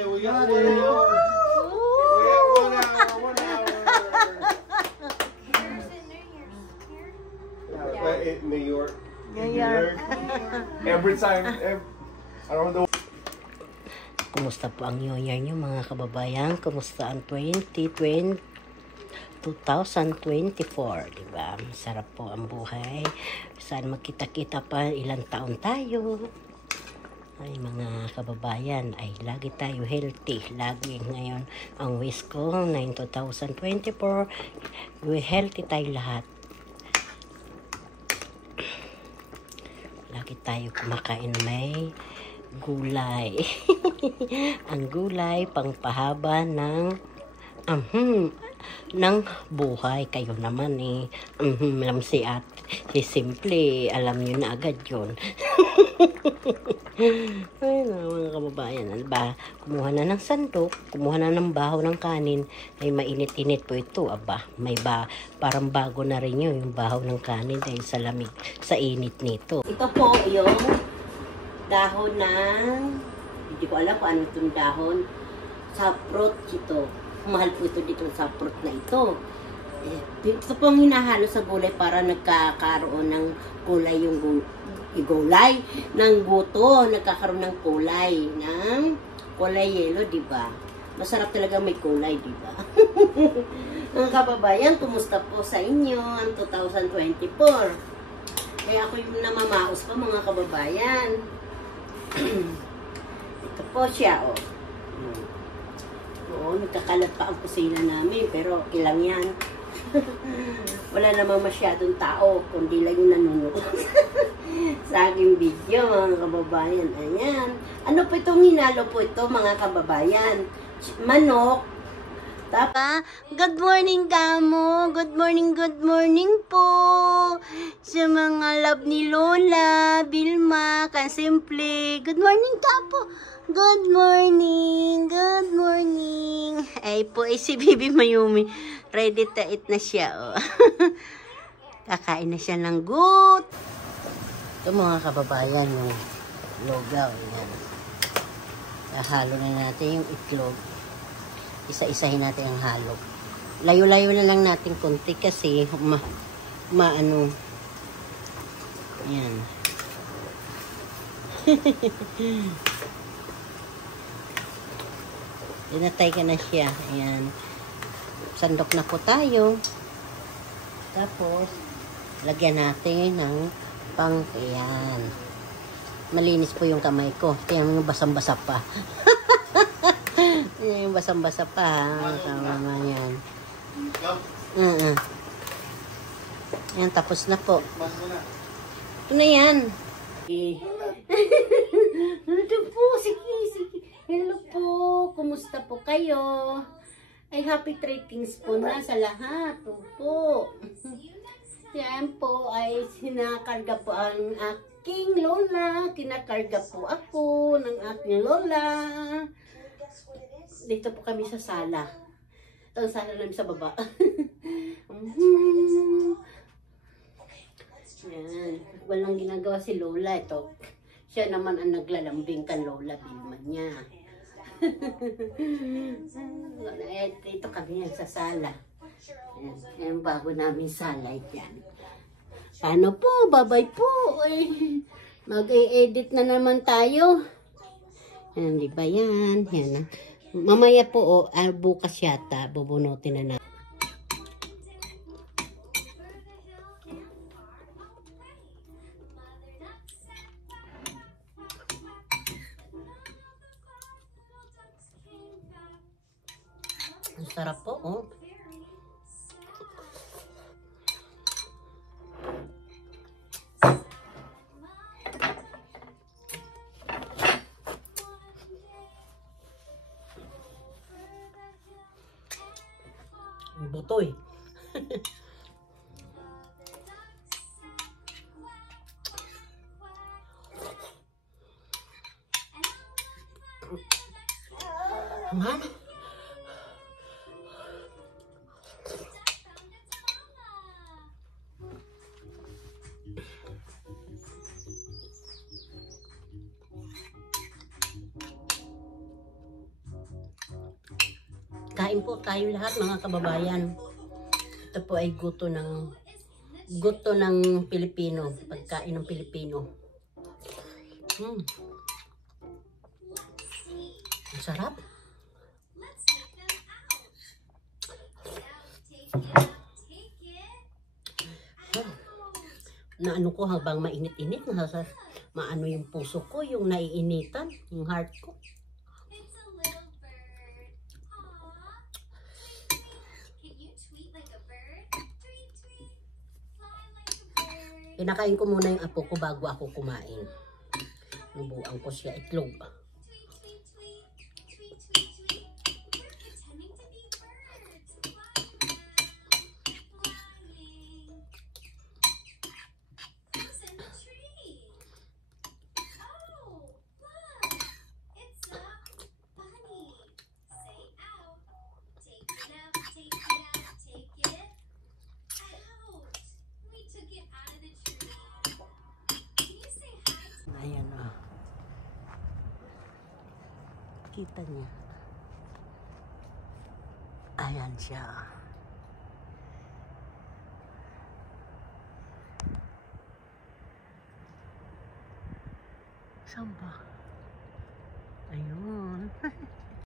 Hey, we got it. We got 1 hour. Where's it? New Year's here? In New York. New York. Every time, I don't know. Kumusta po ang New Year nyo mga kababayan? Kumusta ang 2024, diba? Masarap po ang buhay. Sana magkita-kita pa ilang taon tayo. Ay mga kababayan, ay lagi tayo healthy. Lagi ngayon ang wish ko na 2024, we healthy tayo lahat. Lagi tayo kumakain may gulay. Ang gulay pangpahaba ng buhay. Kayo naman lang si Simple, alam nyo na agad yun. Ay mga kababayan, ba, kumuha na ng sandok, kumuha na ng bahaw ng kanin. Ay mainit-init po ito, parang bago na rin yun yung bahaw ng kanin dahil sa lamig, sa init nito. Ito po yung dahon ng, hindi ko alam kung ano itong dahon, saprot ito. Mahal po ito dito sa saprot na ito. Ito pong hinahalo sa gulay para nagkakaroon ng kulay yung gulay ng buto, nagkakaroon ng kulay yellow, di ba? Masarap talaga may kulay, di ba? Mga kababayan, kumusta po sa inyo ang 2024? Kaya ako yung namamaos pa mga kababayan. Ito po siya, oh. Oo, nagkakalat pa ang kusina namin, pero okay lang yan. Wala namang masyadong tao, kundi lang yung nanonood sa aking video, mga kababayan. Ayan. Ano po itong hinalo po ito, mga kababayan? Manok. Good morning, Kamo. Good morning po. Sa mga love ni Lola, Vilma, Simple. Good morning, Kapo. Good morning. Ay po, si Bibi Mayumi. Ready to eat na siya, oh. Kakain na siya ng gut. Ito mga kababayan, yung lugaw. Yan. Halo na natin yung itlog. Isa-isahin natin ang halo. Layo-layo na lang natin konti kasi maano. Yan. Dinatay ka na siya. Ayan. Sandok na po tayo. Tapos, lagyan natin ng ayan. Malinis po yung kamay ko. Tingnan mo yung basang-basa pa. Yung basang-basa pa. Tama yan. Ayan, tapos na po. Ito na yan. Ito po, sige. Hello po, kumusta po kayo? Ay, happy tradings po na sa lahat. Opo. Yan po ay sinakarga po ang aking lola. Kinakarga po ako ng aking lola. Dito po kami sa sala. Ito ang sala namin sa baba. Yan. Walang ginagawa si lola. Ito. Siya naman ang naglalambing kan lola Vilma niya. Ito kami yan sa sala. Yan bago namin sala yan. Paano po? Bye-bye po. Mag-i-edit na naman tayo. Yan, di ba yan? Yan. Mamaya po, bukas yata, bubunutin na natin. Ang sarap po, oh. Ang butoy. Mama. Kain po tayo lahat mga kababayan. Ito po ay gusto ng Pilipino, pagkain ng Pilipino. Ang sarap. Na ano ko habang mainit-init, maano yung puso ko, yung naiinitan, yung heart ko. Pinakain ko muna yung apo ko bago ako kumain. Nubuan ko siya itlog. Ayan o. Kita niya. Ayan siya. Saan ba? Ayun.